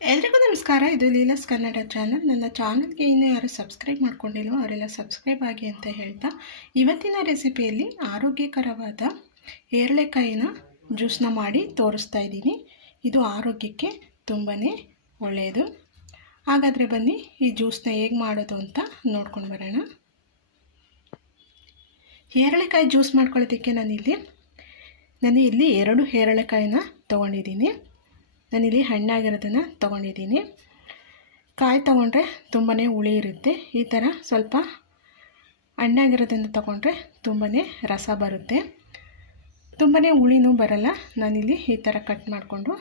ಎಲ್ರಿಗೂ ನಮಸ್ಕಾರ. ಇದು ಲೀಲಾಸ್ ಕನ್ನಡ ಚಾನಲ್. ನನ್ನ ಚಾನಲ್ಗೆ ಇನ್ನೂ ಯಾರು ಸಬ್ಸ್ಕ್ರೈಬ್ ಮಾಡ್ಕೊಂಡಿಲ್ವೋ ಅವರೆಲ್ಲ ಸಬ್ಸ್ಕ್ರೈಬ್ ಆಗಿ ಅಂತ ಹೇಳ್ತಾ. ಇವತ್ತಿನ ರೆಸಿಪಿಯಲ್ಲಿ ಆರೋಗ್ಯಕರವಾದ ಏರಳೆಕಾಯಿನ ಜ್ಯೂಸನ್ನ ಮಾಡಿ ತೋರಿಸ್ತಾ ಇದ್ದೀನಿ. ಇದು ಆರೋಗ್ಯಕ್ಕೆ ತುಂಬಾ ಒಳ್ಳೆಯದು. ಹಾಗಾದರೆ ಬನ್ನಿ ಈ ಜ್ಯೂಸ್ನ ಹೇಗೆ ಮಾಡೋದು ಅಂತ ನೋಡ್ಕೊಂಡು ಬರೋಣ. ಏರಳೆಕಾಯಿ ಜ್ಯೂಸ್ ಮಾಡ್ಕೊಳ್ಳೋದಕ್ಕೆ ನಾನಿಲ್ಲಿ ನಾನು ಇಲ್ಲಿ ಎರಡು ಏರಳೆಕಾಯಿನ ತೊಗೊಂಡಿದ್ದೀನಿ. ನಾನಿಲ್ಲಿ ಹಣ್ಣಾಗಿರೋದನ್ನು ತೊಗೊಂಡಿದ್ದೀನಿ. ಕಾಯಿ ತೊಗೊಂಡ್ರೆ ತುಂಬಾ ಹುಳಿ ಇರುತ್ತೆ. ಈ ಥರ ಸ್ವಲ್ಪ ಹಣ್ಣಾಗಿರೋದನ್ನು ತೊಗೊಂಡ್ರೆ ತುಂಬಾ ರಸ ಬರುತ್ತೆ. ತುಂಬಾ ಹುಳಿನೂ ಬರಲ್ಲ. ನಾನಿಲ್ಲಿ ಈ ಥರ ಕಟ್ ಮಾಡಿಕೊಂಡು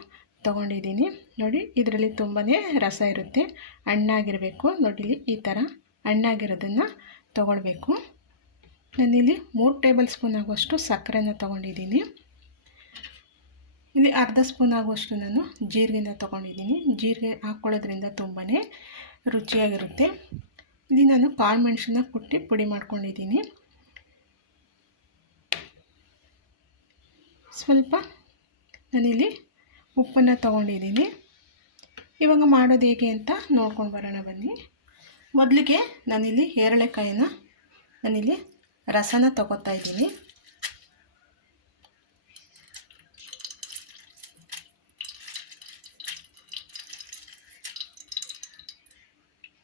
ತೊಗೊಂಡಿದ್ದೀನಿ. ನೋಡಿ, ಇದರಲ್ಲಿ ತುಂಬಾ ರಸ ಇರುತ್ತೆ. ಹಣ್ಣಾಗಿರಬೇಕು. ನೋಡಿ ಈ ಥರ ಹಣ್ಣಾಗಿರೋದನ್ನು ತೊಗೊಳ್ಬೇಕು. ನಾನಿಲ್ಲಿ ಮೂರು ಟೇಬಲ್ ಸ್ಪೂನ್ ಆಗುವಷ್ಟು ಸಕ್ಕರೆನ ತೊಗೊಂಡಿದ್ದೀನಿ. ಇಲ್ಲಿ ಅರ್ಧ ಸ್ಪೂನ್ ಆಗುವಷ್ಟು ನಾನು ಜೀರಿಗೆನ ತೊಗೊಂಡಿದ್ದೀನಿ. ಜೀರಿಗೆ ಹಾಕ್ಕೊಳ್ಳೋದ್ರಿಂದ ತುಂಬಾ ರುಚಿಯಾಗಿರುತ್ತೆ. ಇಲ್ಲಿ ನಾನು ಕಾಳು ಮೆಣಸನ್ನ ಕುಟ್ಟಿ ಪುಡಿ ಮಾಡ್ಕೊಂಡಿದ್ದೀನಿ. ಸ್ವಲ್ಪ ನಾನಿಲ್ಲಿ ಉಪ್ಪನ್ನು ತೊಗೊಂಡಿದ್ದೀನಿ. ಇವಾಗ ಮಾಡೋದು ಹೇಗೆ ಅಂತ ನೋಡ್ಕೊಂಡು ಬರೋಣ ಬನ್ನಿ. ಮೊದಲಿಗೆ ನಾನಿಲ್ಲಿ ಏರಳೆಕಾಯಿನ ನಾನಿಲ್ಲಿ ರಸನ ತಗೋತಾ ಇದ್ದೀನಿ.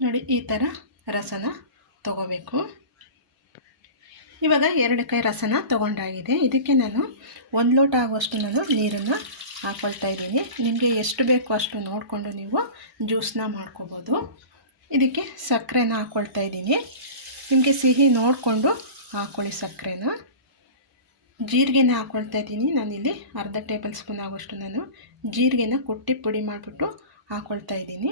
ನೋಡಿ, ಈ ಥರ ರಸನ ತಗೋಬೇಕು. ಇವಾಗ ಎರಡು ಕೈ ರಸನ ತೊಗೊಂಡಾಗಿದೆ. ಇದಕ್ಕೆ ನಾನು ಒಂದು ಲೋಟ ಆಗುವಷ್ಟು ನಾನು ನೀರನ್ನು ಹಾಕ್ಕೊಳ್ತಾ ಇದ್ದೀನಿ. ನಿಮಗೆ ಎಷ್ಟು ಬೇಕು ಅಷ್ಟು ನೋಡಿಕೊಂಡು ನೀವು ಜ್ಯೂಸನ್ನ ಮಾಡ್ಕೋಬೋದು. ಇದಕ್ಕೆ ಸಕ್ಕರೆನ ಹಾಕ್ಕೊಳ್ತಾ ಇದ್ದೀನಿ. ನಿಮಗೆ ಸಿಹಿ ನೋಡಿಕೊಂಡು ಹಾಕ್ಕೊಳ್ಳಿ ಸಕ್ಕರೆನ. ಜೀರಿಗೆನ ಹಾಕ್ಕೊಳ್ತಾ ಇದ್ದೀನಿ. ನಾನಿಲ್ಲಿ ಅರ್ಧ ಟೇಬಲ್ ಸ್ಪೂನ್ ಆಗುವಷ್ಟು ನಾನು ಜೀರಿಗೆನ ಕುಟ್ಟಿ ಪುಡಿ ಮಾಡಿಬಿಟ್ಟು ಹಾಕ್ಕೊಳ್ತಾ ಇದ್ದೀನಿ.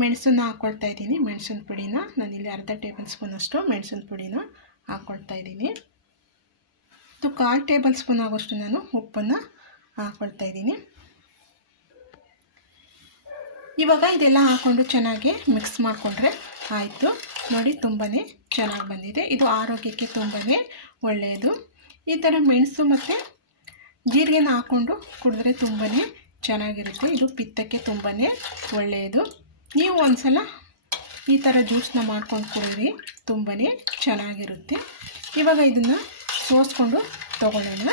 ಮೆಣಸನ್ನ ಹಾಕ್ಕೊಳ್ತಾ ಇದ್ದೀನಿ. ಮೆಣಸಿನ ಪುಡಿನ ನಾನಿಲ್ಲಿ ಅರ್ಧ ಟೇಬಲ್ ಸ್ಪೂನಷ್ಟು ಮೆಣಸಿನ ಪುಡಿನ ಹಾಕ್ಕೊಳ್ತಾ ಇದ್ದೀನಿ. ಇದು ಕಾಲು ಟೇಬಲ್ ಸ್ಪೂನ್ ಆಗೋಷ್ಟು ನಾನು ಉಪ್ಪನ್ನು ಹಾಕ್ಕೊಳ್ತಾ ಇದ್ದೀನಿ. ಇವಾಗ ಇದೆಲ್ಲ ಹಾಕ್ಕೊಂಡು ಚೆನ್ನಾಗಿ ಮಿಕ್ಸ್ ಮಾಡಿಕೊಂಡ್ರೆ ಆಯಿತು. ನೋಡಿ ತುಂಬಾ ಚೆನ್ನಾಗಿ ಬಂದಿದೆ. ಇದು ಆರೋಗ್ಯಕ್ಕೆ ತುಂಬಾ ಒಳ್ಳೆಯದು. ಈ ಥರ ಮೆಣಸು ಮತ್ತು ಜೀರಿಗೆನ ಹಾಕ್ಕೊಂಡು ಕುಡಿದ್ರೆ ತುಂಬಾ ಚೆನ್ನಾಗಿರುತ್ತೆ. ಇದು ಪಿತ್ತಕ್ಕೆ ತುಂಬಾ ಒಳ್ಳೆಯದು. ನೀವು ಒಂದ್ಸಲ ಈ ಥರ ಜ್ಯೂಸನ್ನ ಮಾಡ್ಕೊಂಡು ಕುಡೀರಿ ತುಂಬಾ ಚೆನ್ನಾಗಿರುತ್ತೆ. ಇವಾಗ ಇದನ್ನು ಸೋಸ್ಕೊಂಡು ತಗೊಳ್ಳೋಣ.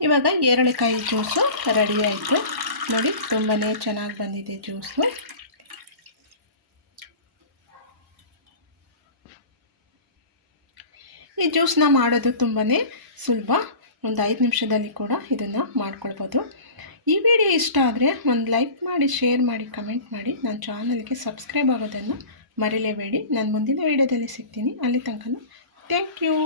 ಇವಾಗ ಏರಳೆಕಾಯಿ ಜ್ಯೂಸು ರೆಡಿ ಆಯಿತು. ನೋಡಿ ತುಂಬಾ ಚೆನ್ನಾಗಿ ಬಂದಿದೆ ಜ್ಯೂಸು ಈ ಜ್ಯೂಸನ್ನ ಮಾಡೋದು ತುಂಬಾ ಸುಲಭ. ಒಂದು ಐದು ನಿಮಿಷದಲ್ಲಿ ಕೂಡ ಇದನ್ನು ಮಾಡ್ಕೊಳ್ಬೋದು. ಈ ವಿಡಿಯೋ ಇಷ್ಟ ಆದರೆ ಒಂದು ಲೈಕ್ ಮಾಡಿ, ಶೇರ್ ಮಾಡಿ, ಕಮೆಂಟ್ ಮಾಡಿ. ನನ್ನ ಚಾನಲ್ಗೆ ಸಬ್ಸ್ಕ್ರೈಬ್ ಆಗೋದನ್ನು ಮರಿಲೇಬೇಡಿ. ನಾನು ಮುಂದಿನ ವಿಡಿಯೋದಲ್ಲಿ ಸಿಗ್ತೀನಿ. ಅಲ್ಲಿ ತನಕ ಥ್ಯಾಂಕ್ ಯು.